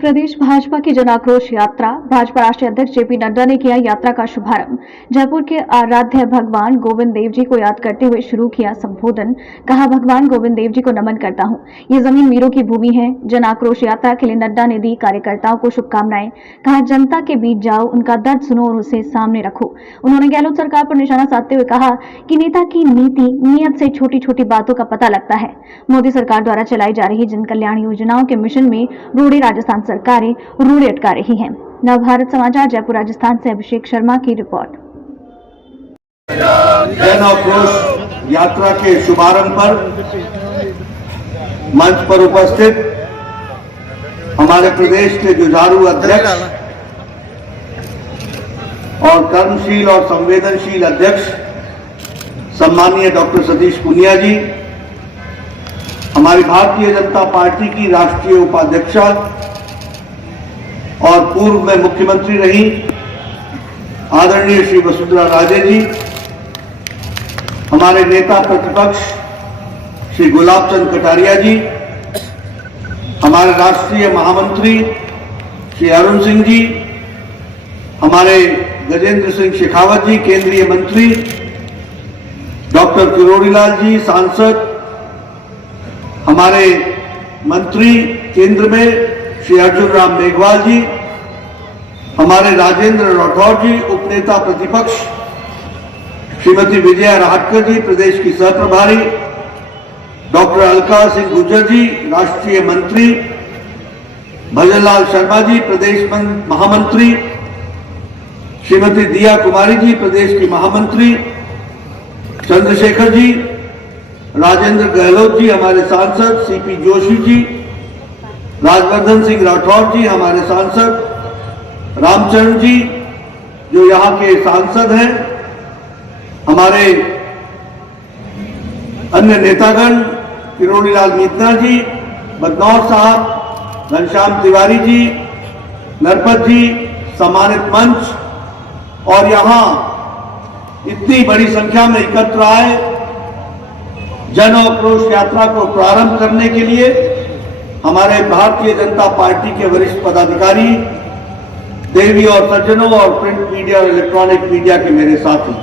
प्रदेश भाजपा की जन आक्रोश यात्रा। भाजपा राष्ट्रीय अध्यक्ष जेपी नड्डा ने किया यात्रा का शुभारंभ। जयपुर के आराध्य भगवान गोविंद देव जी को याद करते हुए शुरू किया संबोधन। कहा, भगवान गोविंद देव जी को नमन करता हूं, ये जमीन वीरों की भूमि है। जन आक्रोश यात्रा के लिए नड्डा ने दी कार्यकर्ताओं को शुभकामनाएं। कहा, जनता के बीच जाओ, उनका दर्द सुनो और उसे सामने रखो। उन्होंने गहलोत सरकार पर निशाना साधते हुए कहा कि नेता की नीति नीयत से छोटी छोटी बातों का पता लगता है। मोदी सरकार द्वारा चलाई जा रही जन कल्याण योजनाओं के मिशन में रूढ़ी राजस्थान सरकारें रूढ़ी अटका रही हैं। नवभारत समाचार जयपुर राजस्थान से अभिषेक शर्मा की रिपोर्ट। जन आक्रोश यात्रा के शुभारंभ पर मंच पर उपस्थित हमारे प्रदेश के जुझारू अध्यक्ष और कर्मशील और संवेदनशील अध्यक्ष सम्मानीय डॉक्टर सतीश पुनिया जी, हमारी भारतीय जनता पार्टी की राष्ट्रीय उपाध्यक्षा और पूर्व में मुख्यमंत्री रही आदरणीय श्री वसुंधरा राजे जी, हमारे नेता प्रतिपक्ष श्री गुलाब चंद कटारिया जी, हमारे राष्ट्रीय महामंत्री श्री अरुण सिंह जी, हमारे गजेंद्र सिंह शेखावत जी केंद्रीय मंत्री, डॉक्टर किरोड़ीलाल जी सांसद, हमारे मंत्री केंद्र में श्री अर्जुन राम मेघवाल जी, हमारे राजेंद्र राठौर जी उपनेता प्रतिपक्ष, श्रीमती विजया राहटकर जी प्रदेश की सह प्रभारी, डॉक्टर अलका सिंह गुर्जर जी राष्ट्रीय मंत्री, भजनलाल शर्मा जी प्रदेश महामंत्री, श्रीमती दिया कुमारी जी प्रदेश की महामंत्री, चंद्रशेखर जी, राजेंद्र गहलोत जी हमारे सांसद, सीपी जोशी जी, राजवर्धन सिंह राठौर जी हमारे सांसद, रामचरण जी जो यहाँ के सांसद हैं, हमारे अन्य नेतागण किरोड़ीलाल मीतना जी, बदनौर साहब, घनश्याम तिवारी जी, नरपत जी, सम्मानित मंच और यहाँ इतनी बड़ी संख्या में एकत्र आए जन आक्रोश यात्रा को प्रारंभ करने के लिए हमारे भारतीय जनता पार्टी के वरिष्ठ पदाधिकारी, देवी और सज्जनों और प्रिंट मीडिया और इलेक्ट्रॉनिक मीडिया के मेरे साथी,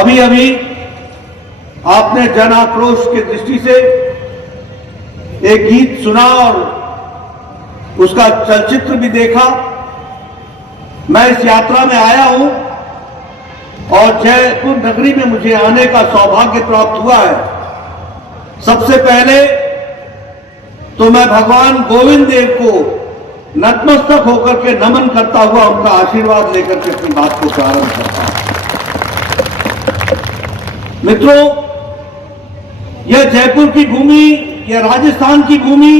अभी अभी आपने जन आक्रोश की दृष्टि से एक गीत सुना और उसका चलचित्र भी देखा। मैं इस यात्रा में आया हूं और जयपुर नगरी में मुझे आने का सौभाग्य प्राप्त हुआ है। सबसे पहले तो मैं भगवान गोविंद देव को नतमस्तक होकर के नमन करता हुआ उनका आशीर्वाद लेकर के अपनी बात को प्रारंभ करता हूं। मित्रों, यह जयपुर की भूमि, यह राजस्थान की भूमि,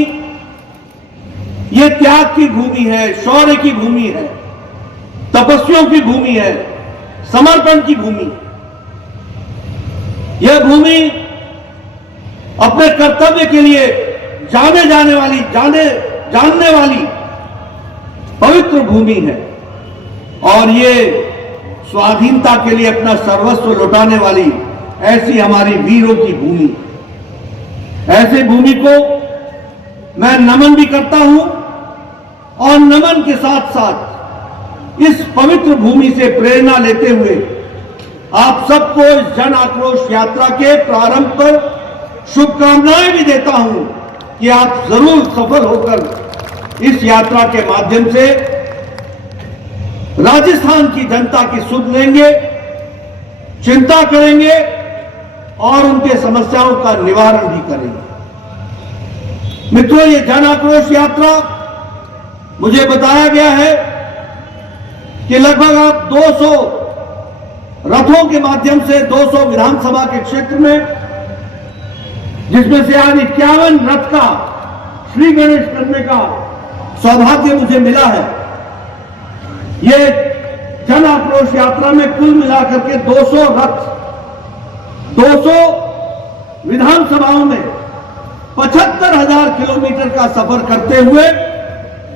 यह त्याग की भूमि है, शौर्य की भूमि है, तपस्वियों की भूमि है, समर्पण की भूमि। यह भूमि अपने कर्तव्य के लिए जानने वाली पवित्र भूमि है और ये स्वाधीनता के लिए अपना सर्वस्व लौटाने वाली ऐसी हमारी वीरों की भूमि। ऐसे भूमि को मैं नमन भी करता हूं और नमन के साथ साथ इस पवित्र भूमि से प्रेरणा लेते हुए आप सबको इस जन आक्रोश यात्रा के प्रारंभ पर शुभकामनाएं भी देता हूं कि आप जरूर सफल होकर इस यात्रा के माध्यम से राजस्थान की जनता की सुध लेंगे, चिंता करेंगे और उनके समस्याओं का निवारण भी करेंगे। मित्रों, ये जन आक्रोश यात्रा मुझे बताया गया है कि लगभग आप 200 रथों के माध्यम से 200 विधानसभा के क्षेत्र में, जिसमें से आज 51 रथ का श्री गणेश करने का सौभाग्य मुझे मिला है। ये जन आक्रोश यात्रा में कुल मिलाकर के 200 रथ 200 विधानसभाओं में 75,000 किलोमीटर का सफर करते हुए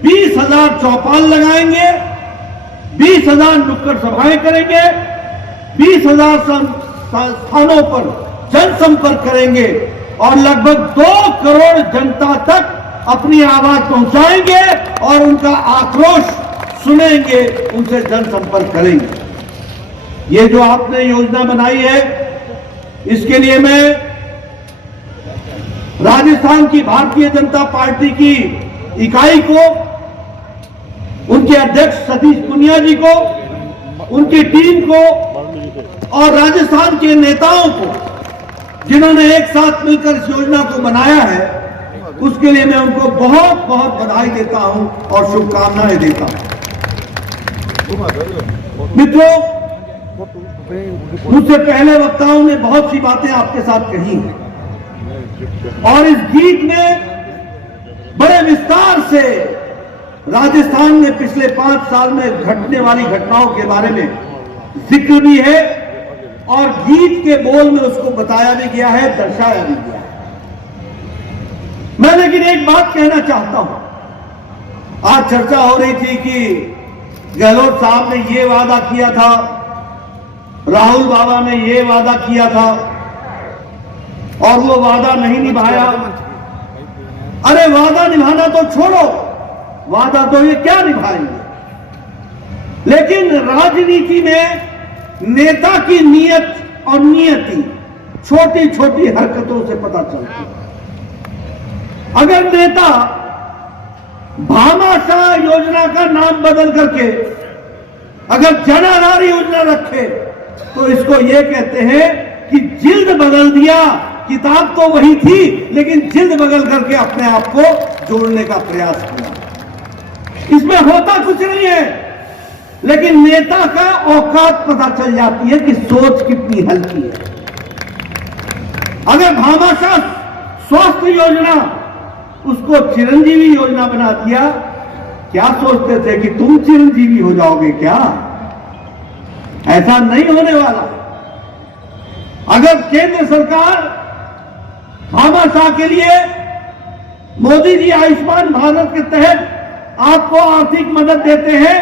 20,000 चौपाल लगाएंगे, 20,000 नुक्कड़ सभाएं करेंगे, 20,000 स्थानों पर जनसंपर्क करेंगे और लगभग 2 करोड़ जनता तक अपनी आवाज पहुंचाएंगे और उनका आक्रोश सुनेंगे, उनसे जनसंपर्क करेंगे। ये जो आपने योजना बनाई है, इसके लिए मैं राजस्थान की भारतीय जनता पार्टी की इकाई को, उनके अध्यक्ष सतीश पुनिया जी को, उनकी टीम को और राजस्थान के नेताओं को, जिन्होंने एक साथ मिलकर इस योजना को बनाया है, उसके लिए मैं उनको बहुत बहुत बधाई देता हूं और शुभकामनाएं देता हूं। मित्रों, मुझसे पहले वक्ताओं ने बहुत सी बातें आपके साथ कही हैं और इस गीत में बड़े विस्तार से राजस्थान में पिछले 5 साल में घटने वाली घटनाओं के बारे में जिक्र भी है और गीत के बोल में उसको बताया भी गया है, दर्शाया भी गया है। मैं लेकिन एक बात कहना चाहता हूं। आज चर्चा हो रही थी कि गहलोत साहब ने ये वादा किया था, राहुल बाबा ने ये वादा किया था और वो वादा नहीं निभाया। अरे वादा निभाना तो छोड़ो, वादा तो ये क्या निभाएंगे। लेकिन राजनीति में नेता की नीयत और नियति छोटी छोटी हरकतों से पता चलती है। अगर नेता भामाशाह योजना का नाम बदल करके अगर जन आधार योजना रखे तो इसको ये कहते हैं कि जिल्द बदल दिया, किताब तो वही थी लेकिन जिल्द बदल करके अपने आप को जोड़ने का प्रयास किया। इसमें होता कुछ नहीं है, लेकिन नेता का औकात पता चल जाती है कि सोच कितनी हल्की है। अगर भामाशाह स्वास्थ्य योजना उसको चिरंजीवी योजना बना दिया, क्या सोचते थे कि तुम चिरंजीवी हो जाओगे क्या? ऐसा नहीं होने वाला। अगर केंद्र सरकार भामाशाह के लिए मोदी जी आयुष्मान भारत के तहत आपको आर्थिक मदद देते हैं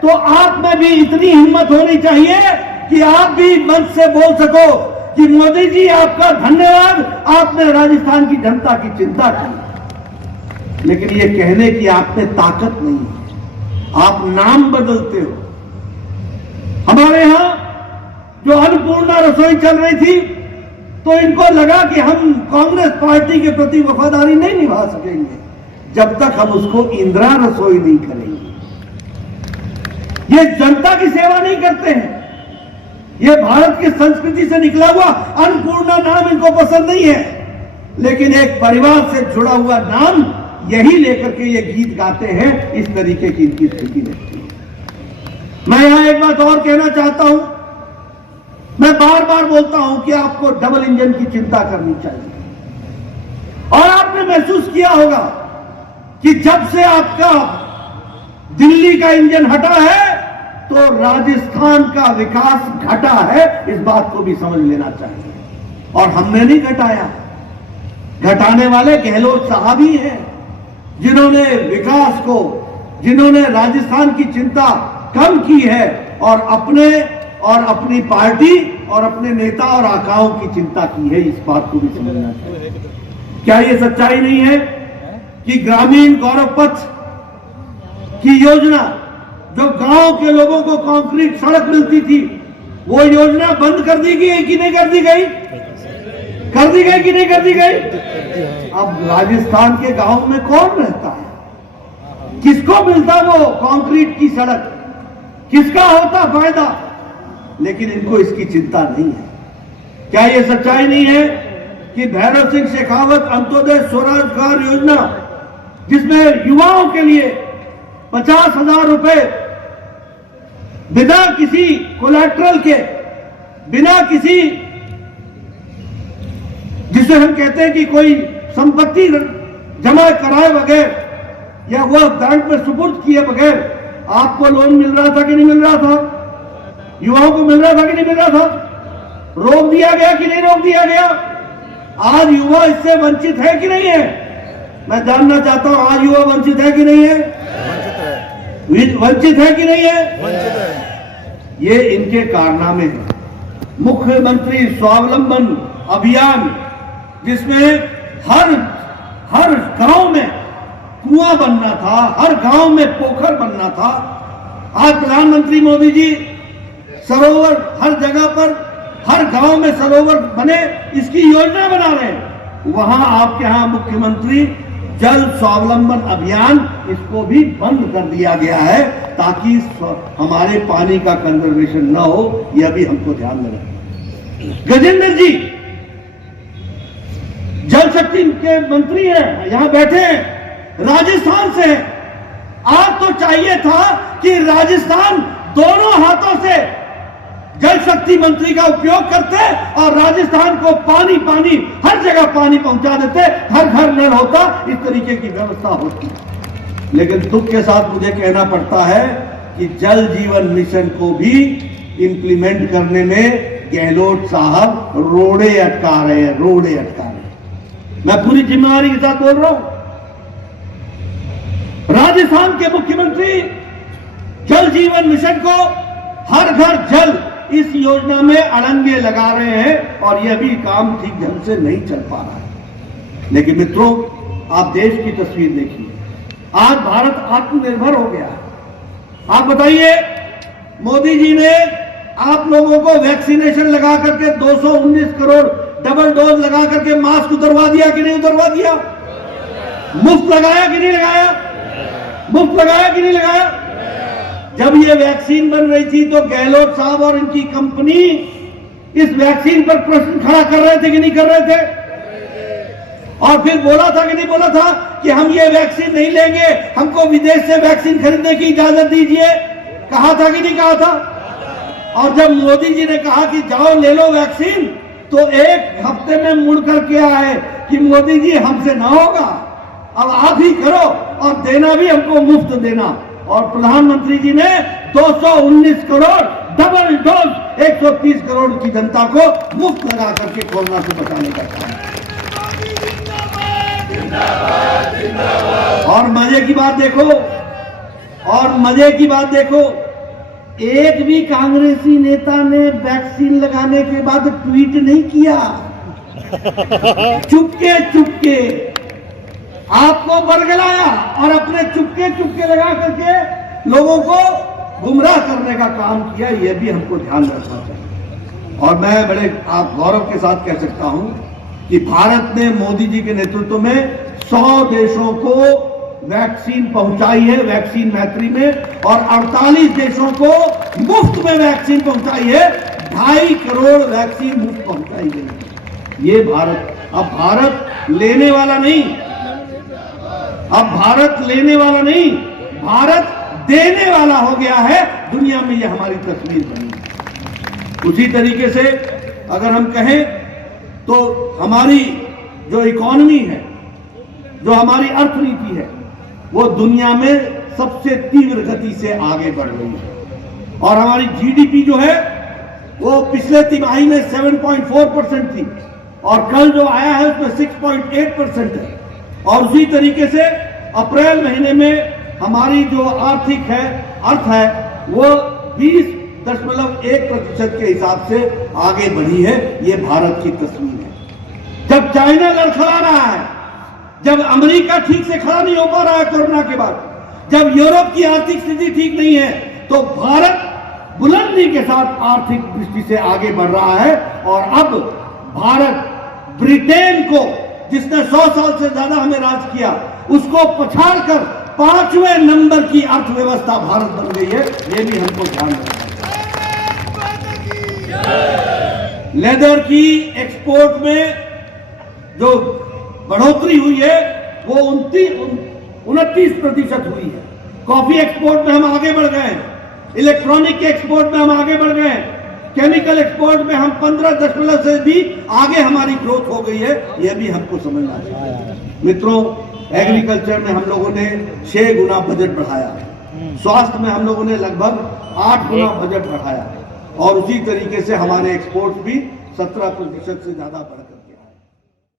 तो आप में भी इतनी हिम्मत होनी चाहिए कि आप भी मंच से बोल सको कि मोदी जी आपका धन्यवाद, आपने राजस्थान की जनता की चिंता की। लेकिन ये कहने की आप में ताकत नहीं है, आप नाम बदलते हो। हमारे यहां जो अन्नपूर्णा रसोई चल रही थी तो इनको लगा कि हम कांग्रेस पार्टी के प्रति वफादारी नहीं निभा सकेंगे जब तक हम उसको इंदिरा रसोई नहीं करेंगे। ये जनता की सेवा नहीं करते हैं, ये भारत की संस्कृति से निकला हुआ अन्नपूर्णा नाम इनको पसंद नहीं है, लेकिन एक परिवार से जुड़ा हुआ नाम यही लेकर के ये गीत गाते हैं। इस तरीके की इनकी स्थिति रहती है। मैं यहां एक बात और कहना चाहता हूं, मैं बार बार बोलता हूं कि आपको डबल इंजन की चिंता करनी चाहिए। और आपने महसूस किया होगा कि जब से आपका दिल्ली का इंजन हटा है तो राजस्थान का विकास घटा है, इस बात को भी समझ लेना चाहिए। और हमने नहीं घटाया, घटाने वाले गहलोत साहब ही हैं, जिन्होंने विकास को, जिन्होंने राजस्थान की चिंता कम की है और अपने और अपनी पार्टी और अपने नेता और आकाओं की चिंता की है। इस बात को भी समझना चाहिए। क्या ये सच्चाई नहीं है कि ग्रामीण गौरव पथ की योजना, जो गांव के लोगों को कंक्रीट सड़क मिलती थी, वो योजना बंद कर दी गई कि नहीं कर दी गई? कर दी गई कि नहीं कर दी गई? अब राजस्थान के गांव में कौन रहता है? किसको मिलता वो कंक्रीट की सड़क? किसका होता फायदा? लेकिन इनको इसकी चिंता नहीं है। क्या ये सच्चाई नहीं है कि भैरव सिंह शेखावत अंत्योदय स्वरोजगार योजना, जिसमें युवाओं के लिए 50,000 रुपए बिना किसी कोलैटरल के, बिना किसी, जिसे हम कहते हैं कि कोई संपत्ति जमा कराए बगैर या वह बैंक में सुपुर्द किए बगैर आपको लोन मिल रहा था कि नहीं मिल रहा था? युवाओं को मिल रहा था कि नहीं मिल रहा था? रोक दिया गया कि नहीं रोक दिया गया? आज युवा इससे वंचित है कि नहीं है? मैं जानना चाहता हूं, आज युवा वंचित है कि नहीं है? वंचित है कि नहीं है? वंचित है। ये इनके कारनामे हैं। मुख्यमंत्री स्वावलंबन अभियान, जिसमें हर गांव में कुआं बनना था, हर गांव में पोखर बनना था। आज प्रधानमंत्री मोदी जी सरोवर हर जगह पर, हर गांव में सरोवर बने, इसकी योजना बना रहे हैं। वहां आपके यहां मुख्यमंत्री जल स्वावलंबन अभियान, इसको भी बंद कर दिया गया है ताकि हमारे पानी का कंजर्वेशन न हो। यह भी हमको ध्यान में रखना। गजेंद्र जी जल शक्ति के मंत्री हैं, यहां बैठे हैं, राजस्थान से हैं। आज तो चाहिए था कि राजस्थान दोनों हाथों से जल शक्ति मंत्री का उपयोग करते और राजस्थान को पानी पानी हर जगह पानी पहुंचा देते, हर घर नल होता, इस तरीके की व्यवस्था होती। लेकिन दुख के साथ मुझे कहना पड़ता है कि जल जीवन मिशन को भी इंप्लीमेंट करने में गहलोत साहब रोड़े अटका रहे हैं, रोड़े अटका रहे हैं। मैं पूरी जिम्मेवारी के साथ बोल रहा हूं। राजस्थान के मुख्यमंत्री जल जीवन मिशन को हर घर जल, इस योजना में अड़ंगे लगा रहे हैं और यह भी काम ठीक ढंग से नहीं चल पा रहा है। लेकिन मित्रों, आप देश की तस्वीर देखिए, आज भारत आत्मनिर्भर हो गया है। आप बताइए, मोदी जी ने आप लोगों को वैक्सीनेशन लगा करके 219 करोड़ डबल डोज लगा करके मास्क उतरवा दिया कि नहीं उतरवा दिया? मुफ्त लगाया कि नहीं लगाया? मुफ्त लगाया कि नहीं लगाया? जब ये वैक्सीन बन रही थी तो गहलोत साहब और इनकी कंपनी इस वैक्सीन पर प्रश्न खड़ा कर रहे थे कि नहीं कर रहे थे? और फिर बोला था कि नहीं बोला था कि हम ये वैक्सीन नहीं लेंगे, हमको विदेश से वैक्सीन खरीदने की इजाजत दीजिए? कहा था कि नहीं कहा था? और जब मोदी जी ने कहा कि जाओ ले लो वैक्सीन, तो एक हफ्ते में मुड़ कर के आए कि मोदी जी हमसे ना होगा, अब आप ही करो और देना भी हमको मुफ्त देना। और प्रधानमंत्री जी ने 219 करोड़ डबल डोज 130 करोड़ की जनता को मुफ्त लगा करके कोरोना से बचाने का काम। और मजे की बात देखो, और मजे की बात देखो, एक भी कांग्रेसी नेता ने वैक्सीन लगाने के बाद ट्वीट नहीं किया। चुपके चुपके आपको बरगलाया और अपने चुपके चुपके लगा करके लोगों को गुमराह करने का काम किया। यह भी हमको ध्यान रखना चाहिए। और मैं बड़े आप गौरव के साथ कह सकता हूं कि भारत ने मोदी जी के नेतृत्व में 100 देशों को वैक्सीन पहुंचाई है, वैक्सीन मैत्री में, और 48 देशों को मुफ्त में वैक्सीन पहुंचाई है। 2.5 करोड़ वैक्सीन मुफ्त पहुंचाई गई। ये भारत, अब भारत लेने वाला नहीं, अब भारत लेने वाला नहीं, भारत देने वाला हो गया है। दुनिया में यह हमारी तस्वीर बनी। उसी तरीके से अगर हम कहें तो हमारी जो इकोनॉमी है, जो हमारी अर्थनीति है, वो दुनिया में सबसे तीव्र गति से आगे बढ़ रही है। और हमारी जीडीपी जो है वो पिछले तिमाही में 7.4% थी और कल जो आया है उसमें 6.8% है। और उसी तरीके से अप्रैल महीने में हमारी जो आर्थिक है, अर्थ है, वो 20.1% के हिसाब से आगे बढ़ी है। ये भारत की तस्वीर है। जब चाइना लड़खड़ा रहा है, जब अमेरिका ठीक से खड़ा नहीं हो पा रहा है कोरोना के बाद, जब यूरोप की आर्थिक स्थिति ठीक नहीं है, तो भारत बुलंदी के साथ आर्थिक दृष्टि से आगे बढ़ रहा है। और अब भारत ब्रिटेन को, जिसने 100 साल से ज्यादा हमें राज किया, उसको पछाड़कर 5वें नंबर की अर्थव्यवस्था भारत बन गई है। ये भी हमको ध्यान रखना है। लेदर की एक्सपोर्ट में जो बढ़ोतरी हुई है वो 29% हुई है। कॉफी एक्सपोर्ट में हम आगे बढ़ गए हैं, इलेक्ट्रॉनिक के एक्सपोर्ट में हम आगे बढ़ गए हैं, केमिकल एक्सपोर्ट में हम 15% से भी आगे हमारी ग्रोथ हो गई है। यह भी हमको समझना चाहिए। मित्रों, एग्रीकल्चर में हम लोगों ने 6 गुना बजट बढ़ाया, स्वास्थ्य में हम लोगों ने लगभग 8 गुना बजट बढ़ाया, और उसी तरीके से हमारे एक्सपोर्ट भी 17% से ज्यादा बढ़ गए।